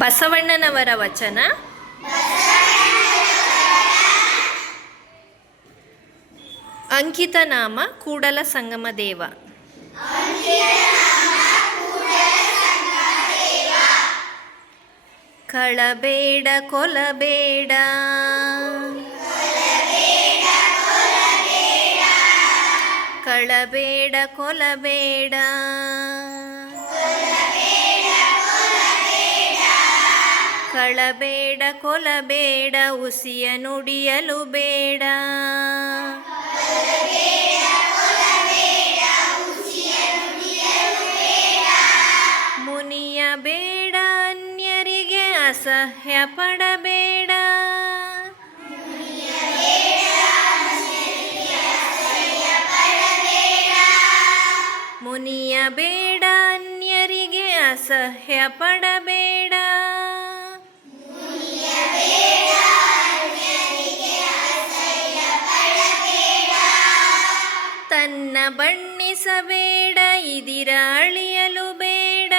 ಬಸವಣ್ಣನವರ ವಚನ ಅಂಕಿತನಾಮ ಕೂಡಲ ಸಂಗಮ ದೇವ. ಕಳಬೇಡ ಕೊಲಬೇಡ, ಕಳಬೇಡ ಕೊಲಬೇಡ, ಕಳಬೇಡ ಕೊಲಬೇಡ, ಉಸಿಯ ನುಡಿಯಲು ಬೇಡ. ಮುನಿಯ ಬೇಡ, ಅನ್ಯರಿಗೆ ಅಸಹ್ಯ ಪಡಬೇಡ. ಮುನಿಯ ಬೇಡ, ಅನ್ಯರಿಗೆ ಅಸಹ್ಯ ಪಡಬೇಡ. ತನ್ನ ಬಣ್ಣಿಸಬೇಡ, ಇದಿರ ಅಳಿಯಲು ಬೇಡ.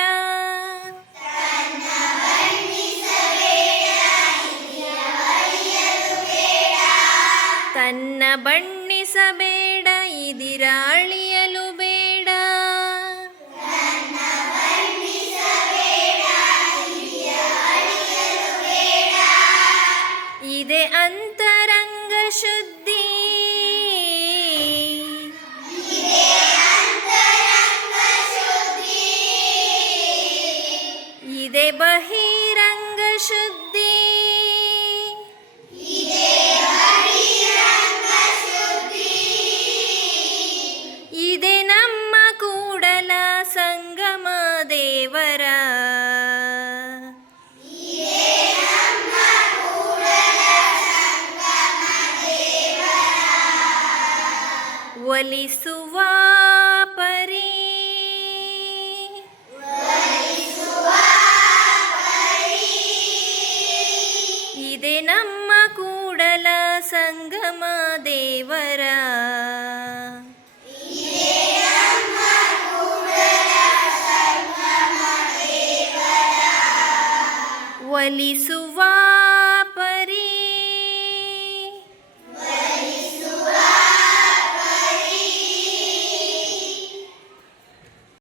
ತನ್ನ ಬಣ್ಣಿಸಬೇಡ, ಇದಿರ ಅಳಿಯಲು ಬೇಡ. ಇದೆ ಅಂತರಂಗ ಶುದ್ಧಿ, ಇದೆ ಬಹಿರಂಗ ಶುದ್ಧಿ. ಇದೆ ನಮ್ಮ ಕೂಡಲ ಸಂಗಮ ದೇವರ. ಒಲಿಸುವ ಪರಿ, ಇದೆ ನಮ್ಮ ಕೂಡಲ ಸಂಗಮ ದೇವರ. ಒಲಿಸುವ